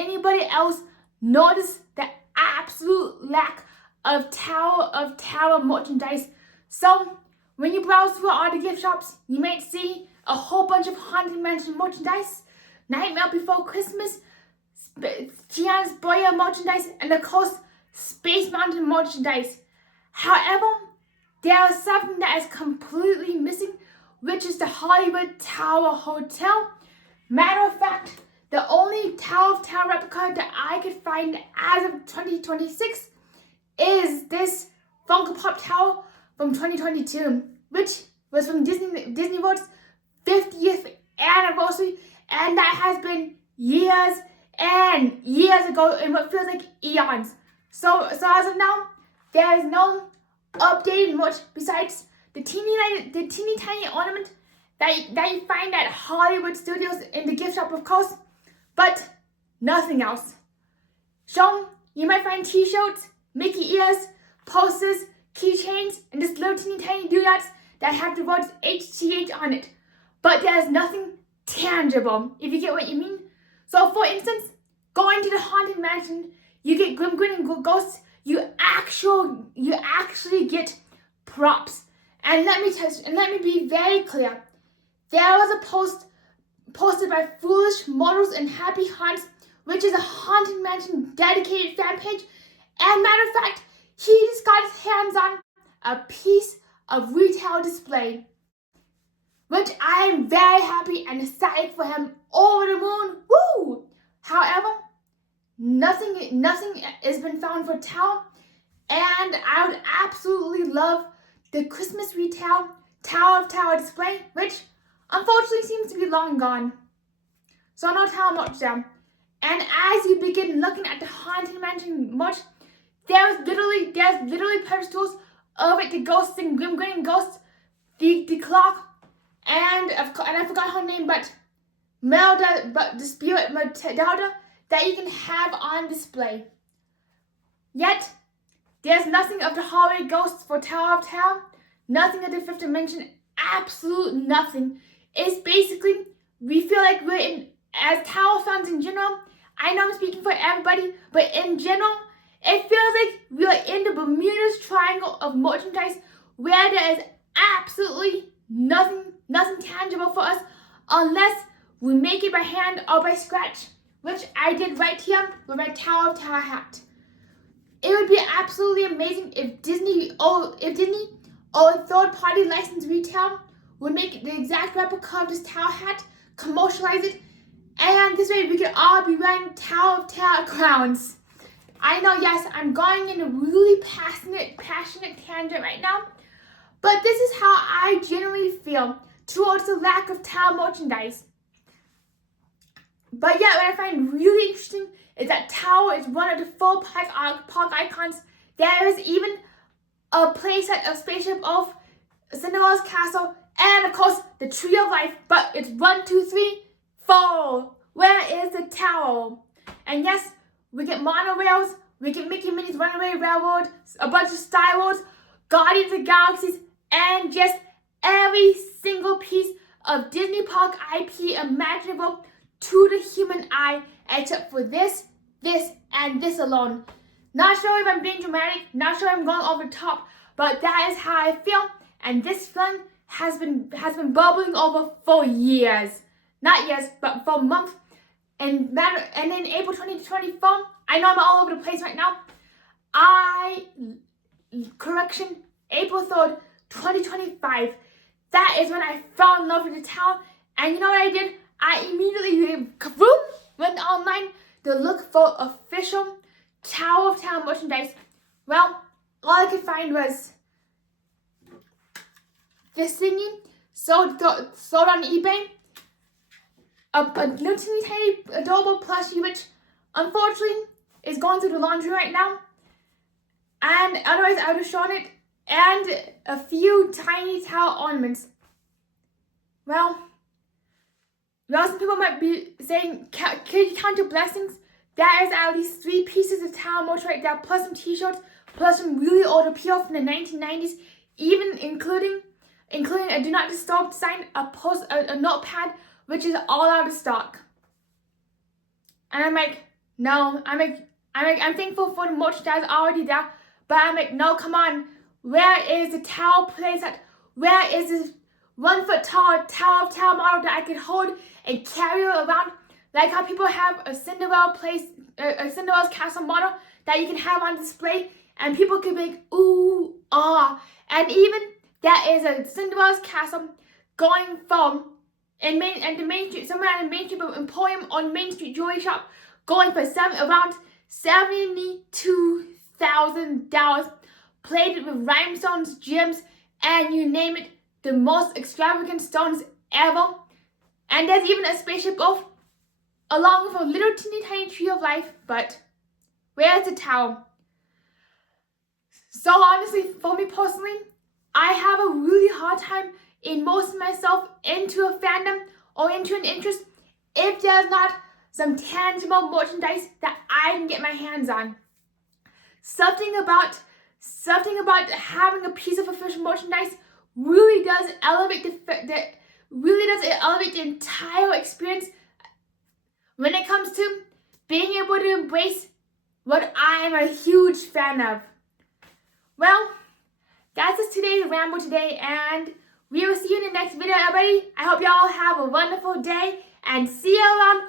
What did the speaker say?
anybody else notice the absolute lack of Tower merchandise? So when you browse through all the gift shops, you might see a whole bunch of Haunted Mansion merchandise, Nightmare Before Christmas, Tiana's Boya merchandise, and of course Space Mountain merchandise. However, there is something that is completely missing, which is the Hollywood Tower Hotel. Matter of fact, the only Tower of Terror replica that I could find as of 2026 is this Funko Pop Tower from 2022, which was from Disney World's 50th anniversary, and that has been years and years ago in what feels like eons. So as of now, there is no updated much besides the teeny tiny ornament that you find at Hollywood Studios in the gift shop, of course, but nothing else. So you might find t-shirts, Mickey ears, posters, keychains, and just little teeny tiny doodads that have the words HTH on it. But there's nothing tangible, if you get what you mean. So for instance, going to the Haunted Mansion, you get Grim Grin and Ghosts, you actually get props. And let me be very clear. There was a post posted by Foolish Models and Happy Hunts, which is a Haunted Mansion dedicated fan page. And matter of fact, he just got his hands on a piece of retail display, which I am very happy and ecstatic for him. Over the moon, woo! However, nothing has been found for Tower, and I would absolutely love the Christmas retail Tower of Tower display, which unfortunately seems to be long gone. So no Tower much there. And as you begin looking at the Haunted Mansion much, there's literally pedestals of it, the ghosts and Grim Grin Ghosts, the clock, and I forgot her name, but the spirit Melda that you can have on display. Yet there's nothing of the hallway ghosts for Tower of Terror, nothing of the Fifth Dimension, absolute nothing. It's basically, we feel like we're in, as Tower fans in general, I know I'm speaking for everybody, but in general, it feels like we are in the Bermuda's Triangle of merchandise where there is absolutely nothing tangible for us unless we make it by hand or by scratch, which I did right here with my Tower of Terror hat. It would be absolutely amazing if Disney or a third-party licensed retail would make the exact replica of this Tower hat, commercialize it, and this way we could all be wearing Tower of Terror crowns. I know, yes, I'm going in a really passionate tangent right now, but this is how I generally feel towards the lack of Tower merchandise. But yeah, what I find really interesting is that Tower is one of the 4 park icons. There is even a playset of Spaceship Earth, Cinderella's Castle, and of course the Tree of Life. But it's 1, 2, 3, 4. Where is the Tower? And yes, we get monorails, we get Mickey Minnie's Runaway Railroad, a bunch of Star Wars, Guardians of the Galaxies, and just every single piece of Disney Park IP imaginable to the human eye, except for this, and this alone. Not sure if I'm being dramatic, not sure if I'm going over the top, but that is how I feel, and this feeling has been bubbling over for years. Not years, but for months. And in April 2024, I know I'm all over the place right now. April 3rd, 2025. That is when I fell in love with the Tower. And you know what I did? I immediately went online to look for official Tower of Terror merchandise. Well, all I could find was this thingy sold on eBay. A little tiny adorable plushie, which unfortunately is going through the laundry right now. And otherwise I would have shown it. And a few tiny Tower ornaments. Well, some people might be saying, can you count your blessings? There is at least 3 pieces of Tower merch right there, plus some t-shirts, plus some really old appeal from the 1990s, even including a Do Not Disturb sign, a notepad, which is all out of stock. And I'm like, no, I'm thankful for the merchandise already there, but I'm like, no, come on, where is the towel place at? Where is this 1 foot tall towel model that I could hold and carry around? Like how people have a Cinderella's castle model that you can have on display, and people can be like, ooh, ah. And even there is a Cinderella's castle going from the Main Street, somewhere on the Main Street Emporium on Main Street jewelry shop, going for around $72,000, plated with rhinestones, gems, and you name it, the most extravagant stones ever. And there's even a spaceship off, along with a little teeny tiny tree of life. But where's the towel? So honestly, for me personally, I have a really hard time immersing myself into a fandom or into an interest if there's not some tangible merchandise that I can get my hands on. Something about having a piece of official merchandise really does elevate the entire experience when it comes to being able to embrace what I am a huge fan of. Well, that's just today's ramble today, and we will see you in the next video, everybody. I hope y'all have a wonderful day, and see you around